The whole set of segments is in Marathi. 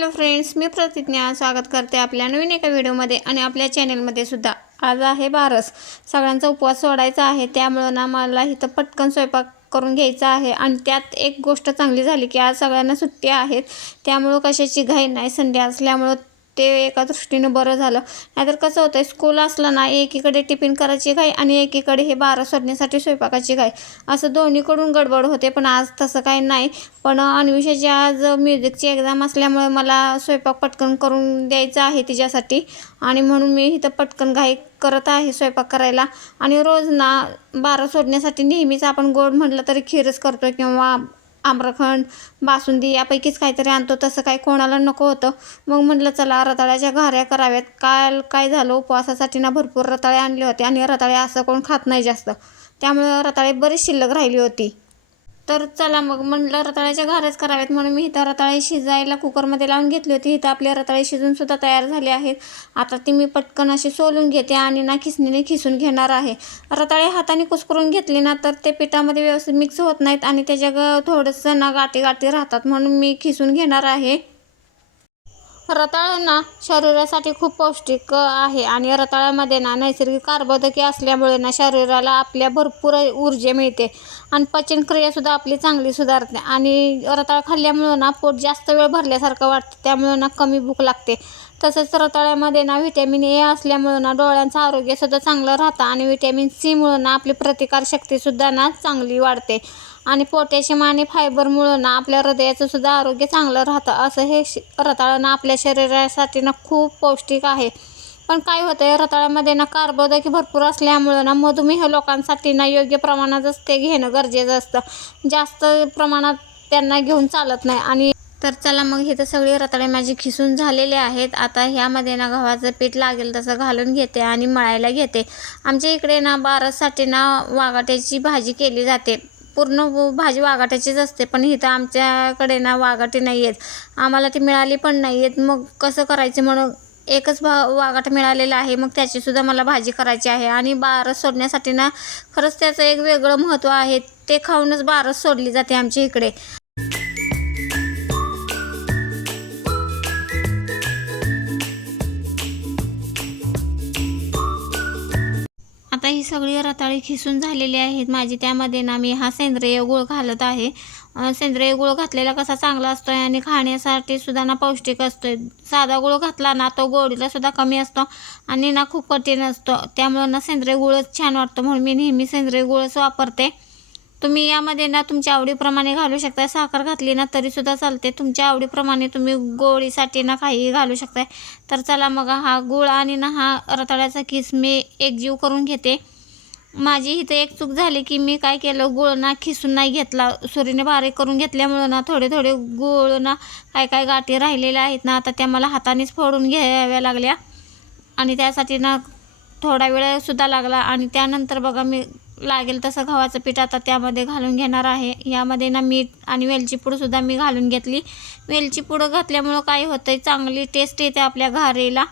हॅलो फ्रेंड्स, मी प्रतिज्ञा स्वागत करते आपल्या नवीन एका व्हिडिओमध्ये आणि आपल्या चॅनलमध्ये सुद्धा. आज आहे बारस. सगळ्यांचा उपवास सोडायचा आहे, त्यामुळं ना मला इथं पटकन स्वयंपाक करून घ्यायचा आहे. आणि त्यात एक गोष्ट चांगली झाली की आज सगळ्यांना सुट्टी आहेत, त्यामुळं कशाची घाई नाही. संडे असल्यामुळं ते एका दृष्टीनं बरं झालं. नाहीतर कसं होतं, स्कूल असलं ना एकीकडे टिफिन करायची घाई आणि एकीकडे हे बारस सोडण्यासाठी स्वयंपाकाची घाई, असं दोन्हीकडून गडबड होते. पण आज तसं काही नाही. पण अन्विषाची आज म्युझिकची एक्झाम असल्यामुळे मला स्वयंपाक पटकन करून द्यायचा आहे तिच्यासाठी, आणि म्हणून मी इथं पटकन घाई करत आहे स्वयंपाक करायला. आणि रोज ना बारस सोडण्यासाठी नेहमीच आपण गोड म्हटलं तरी खीरच करतो किंवा आम्रखंड, बासुंदी यापैकीच काहीतरी आणतो. तसं काही कोणाला नको होतं. मग म्हटलं चला रताळ्याच्या घाऱ्या कराव्यात. काल काय झालं, उपवासासाठी ना भरपूर रताळे आणले होते आणि रताळे असं कोण खात नाही जास्त, त्यामुळं रताळे बरीच शिल्लक राहिली होती. तर चला मग म्हटलं रताळ्याच्या घाऱ्याच कराव्यात, म्हणून मी इथं रताळे शिजायला कुकरमध्ये लावून घेतली होती. इथं आपले रताळे शिजून सुद्धा तयार झाले आहेत. आता ती मी पटकन अशी सोलून घेते आणि ना खिसणीने खिसून घेणार आहे. रताळे हाताने कुस्करून घेतले ना तर ते पिठामध्ये व्यवस्थित मिक्स होत नाहीत आणि त्याच्या थोडंसं ना गाठी गाठी राहतात, म्हणून मी खिसून घेणार आहे. रताळा ना शरीरासाठी खूप पौष्टिक आहे आणि रताळ्यामध्ये ना नैसर्गिक कार्बोदके असल्यामुळे ना शरीराला आपल्या भरपूर ऊर्जा मिळते आणि पचनक्रियासुद्धा आपली चांगली सुधारते. आणि रताळा खाल्ल्यामुळं ना पोट जास्त वेळ भरल्यासारखं वाटतं, त्यामुळं ना कमी भूक लागते. तसंच रताळ्यामध्ये ना व्हिटॅमिन ए असल्यामुळं ना डोळ्यांचं आरोग्यसुद्धा चांगलं राहतं आणि व्हिटॅमिन सीमुळं ना आपली प्रतिकारशक्तीसुद्धा ना चांगली वाढते. आणि पोटॅशियम आणि फायबरमुळं ना आपल्या हृदयाचं सुद्धा आरोग्य चांगलं राहतं. असं हे रताळं ना आपल्या शरीरासाठी ना खूप पौष्टिक आहे. पण काय होतं आहे, रताळ्यामध्ये ना कार्बोदके भरपूर असल्यामुळं ना मधुमेह लोकांसाठी ना योग्य प्रमाणातच ते घेणं गरजेचं असतं. जास्त प्रमाणात त्यांना घेऊन चालत नाही. आणि तर चला मग हे तर सगळे रताळे माझे खिसून झालेले आहेत. आता ह्यामध्ये ना गव्हाचं पीठ लागेल तसं घालून घेते आणि मळायला घेते. आमच्या इकडे ना बारससाठी ना वाघाट्याची भाजी केली जाते. पूर्ण भाजी वाघाट्याचीच असते, पण इथं आमच्याकडे ना वाघाटे नाही आहेत, आम्हाला ती मिळाली पण नाही आहेत. मग कसं करायचं म्हणून एकच वाघाट मिळालेला आहे, मग त्याचीसुद्धा मला भाजी करायची आहे. आणि बारस सोडण्यासाठी ना खरंच त्याचं एक वेगळं महत्त्व आहे. ते खाऊनच बारस सोडली जाते आमच्या इकडे. आता ही सगळी रताळी खिसून झालेली आहेत माझी. त्यामध्ये ना मी हा सेंद्रिय गूळ घालत आहे. सेंद्रिय गूळ घातलेला कसा चांगला असतो आहे आणि खाण्यासाठी सुद्धा ना पौष्टिक असतो आहे. साधा गूळ घातला ना तो गोडीला सुद्धा कमी असतो आणि ना खूप कठीण असतो, त्यामुळं ना सेंद्रिय गूळच छान वाटतो, म्हणून मी नेहमी सेंद्रिय गूळच वापरते. तुम्ही यामध्ये ना तुमच्या आवडीप्रमाणे घालू शकता. साखर घातली ना तरीसुद्धा चालते. तुमच्या आवडीप्रमाणे तुम्ही गोडीसाठी ना काहीही घालू शकताय. तर चला मग हा गूळ आणि ना हा रताळ्याचा किस मी एकजीव करून घेते. माझी इथं एक चूक झाली की मी काय केलं, गूळ ना खिसून नाही घेतला, सुरीने बारीक करून घेतल्यामुळं ना थोडे थोडे गूळ ना काय काय गाठी राहिलेल्या आहेत ना, आता त्या मला हातानेच फोडून घ्याव्या लागल्या आणि त्यासाठी ना थोडा वेळसुद्धा लागला. आणि त्यानंतर बघा मी लागेल तसं गव्हाचं पीठ आता त्यामध्ये घालून घेणार आहे. यामध्ये ना मीठ आणि वेलची पूडसुद्धा मी घालून घेतली. वेलची पूड घातल्यामुळं काय होतं आहे, चांगली टेस्ट येते आपल्या घारेला.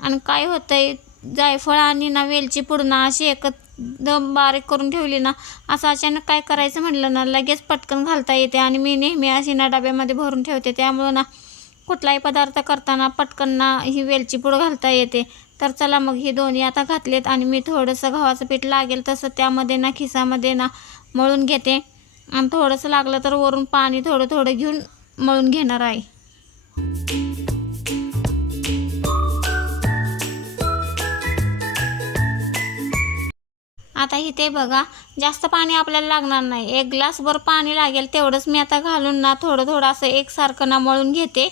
आणि काय होतं आहे, जायफळ आणि ना वेलची पूड ना अशी एकदम बारीक करून ठेवली ना, असं अचानक काय करायचं म्हटलं ना लगेच पटकन घालता येते. आणि मी नेहमी अशी ना डब्यामध्ये भरून ठेवते, त्यामुळं ना कुठलाही पदार्थ करताना पटकन ना ही वेलची पूड घालता येते. तर चला मग हे दोन्ही आता घातलेत आणि मी थोडंसं गव्हाचं पीठ लागेल तसं त्यामध्ये ना खिसामध्ये ना मळून घेते. आणि थोडंसं लागलं तर वरून पाणी थोडं थोडं घेऊन मळून घेणार आहे. आता इथे बघा जास्त पाणी आपल्याला लागणार नाही, 1 ग्लासभर पाणी लागेल तेवढंच मी आता घालून ना थोडं थोडं असं एकसारखं ना मळून घेते.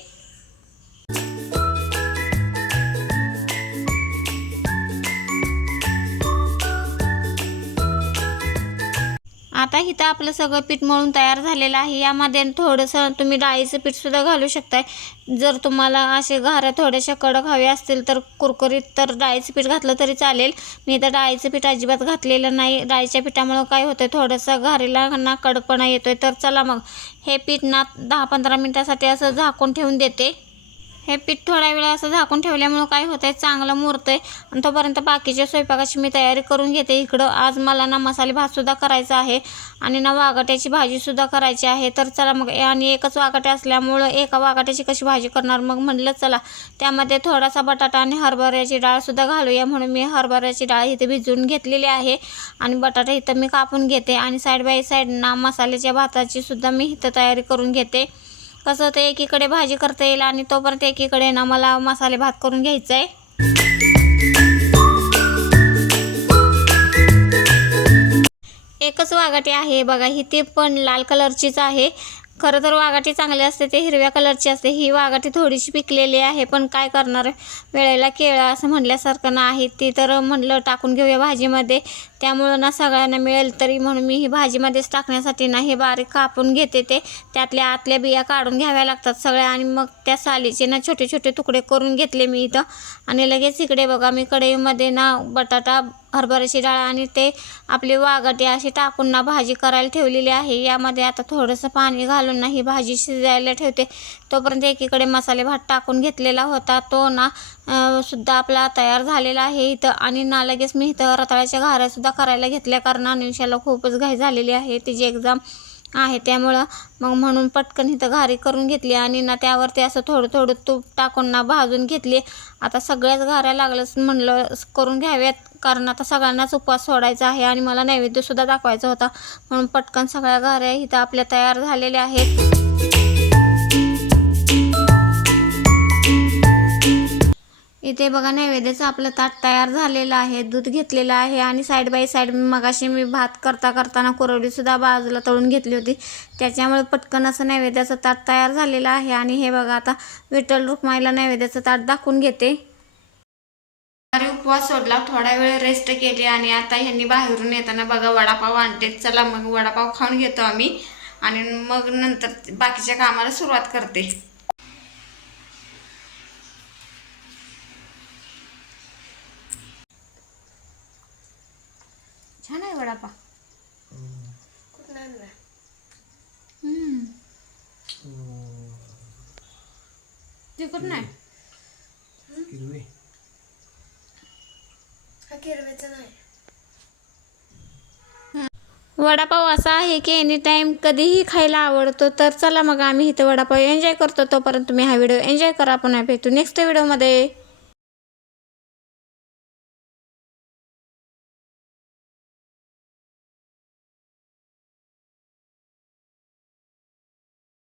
आता इथं आपलं सगळं पीठ मळून तयार झालेलं आहे. यामध्ये थोडंसं तुम्ही डाळीचं पीठसुद्धा घालू शकताय. जर तुम्हाला असे घाऱ्या थोड्याशा कडक हव्या असतील तर कुरकुरीत, तर डाळीचं पीठ घातलं तरी चालेल. मी तर डाळीचं पीठ अजिबात घातलेलं नाही. डाळीच्या पिठामुळं काय होतं आहे, थोडंसं घारीला ना कडकपणा येतो आहे. तर चला मग हे पीठ ना 10-15 मिनटासाठी असं झाकून ठेवून देते. हे पीठ थोडा वेळ असं झाकून ठेवल्यामुळं काय होतं आहे, चांगलं मुरतं आहे. आणि तोपर्यंत बाकीच्या स्वयंपाकाची मी तयारी करून घेते. इकडं आज मला ना मसाले भातसुद्धा करायचा आहे आणि ना वागाट्याची भाजीसुद्धा करायची आहे. तर चला मग, आणि एकच वागाटे असल्यामुळं एका वागाट्याची कशी भाजी करणार, मग म्हटलं चला त्यामध्ये थोडासा बटाटा आणि हरभऱ्याची डाळसुद्धा घालूया. म्हणून मी हरभऱ्याची डाळ इथे भिजवून घेतलेली आहे आणि बटाटा इथं मी कापून घेते आणि साईड बाय साईड ना मसाल्याच्या भाताची सुद्धा मी इथं तयारी करून घेते. कसं ते एकीकडे भाजी करता येईल आणि तोपर्यंत एकीकडे ना मला मसाले भात करून घ्यायचा आहे. एकच वागाटी आहे बघा, ही ती पण लाल कलरचीच आहे. खरं तर वागाटी चांगली असते, ते हिरव्या कलरची असते. ही वागाटी थोडीशी पिकलेली आहे, पण काय करणार, वेळेला केळं असं म्हटल्यासारखं नाही. ती तर म्हटलं टाकून घेऊया भाजीमध्ये, त्यामुळं ना सगळ्यांना मिळेल तरी म्हणून मी ही भाजीमध्येच टाकण्यासाठी ना हे बारीक कापून घेते. ते त्यातल्या आतल्या बिया काढून घ्याव्या लागतात सगळ्या आणि मग त्या सालीचे ना छोटे छोटे तुकडे करून घेतले मी इथं. आणि लगेच इकडे बघा मी कढईमध्ये ना बटाटा, हरभऱ्याची डाळ आणि ते आपली वागाटी अशी टाकून ना भाजी करायला ठेवलेली आहे. यामध्ये आता थोडंसं पाणी घालून ना ही भाजी शिजायला ठेवते. तोपर्यंत एकीकडे मसाले भात टाकून घेतलेला होता, तो ना सुद्धा आपला तयार झालेला आहे इथं. आणि ना लगेच मी इथं रताळ्याच्या घाऱ्यासुद्धा करायला घेतल्या, कारण अनुष्याला खूपच घाई झालेली आहे, तिची एक्झाम आहे त्यामुळं. मग म्हणून पटकन इथं घारी करून घेतली आणि ना त्यावरती असं थोडं थोडं तूप टाकून ना भाजून घेतली. आता सगळ्याच घाऱ्या लागलंच म्हणलं करून घ्याव्यात, कारण आता सगळ्यांनाच उपवास सोडायचा आहे आणि मला नैवेद्यसुद्धा दाखवायचा होता. म्हणून पटकन सगळ्या घाऱ्या इथं आपल्या तयार झालेल्या आहेत. इथे बघा नैवेद्याचं आपलं ताट तयार झालेलं आहे. दूध घेतलेलं आहे आणि साईड बाय साईड मगाशी मी भात करताना कुरवडीसुद्धा बाजूला तळून घेतली होती, त्याच्यामुळे पटकन असं नैवेद्याचं ताट तयार झालेलं आहे. आणि हे बघा आता विठ्ठल रुक्माईला नैवेद्याचं ताट दाखवून घेते. अरे उपवास सोडला, थोडा वेळ रेस्ट केली आणि आता ह्यांनी बाहेरून येताना बघा वडापाव आणते. चला मग वडापाव खाऊन घेतो आम्ही आणि मग नंतर बाकीच्या कामाला सुरुवात करते. छान आहे वडापाव. तिखट नाही. वडापाव असा आहे की एनी टाईम कधीही खायला आवडतो. तर चला मग आम्ही इथं वडापाव एन्जॉय करतो. तोपर्यंत तुम्ही हा व्हिडिओ एन्जॉय करा. पुन्हा भेटू नेक्स्ट व्हिडिओमध्ये.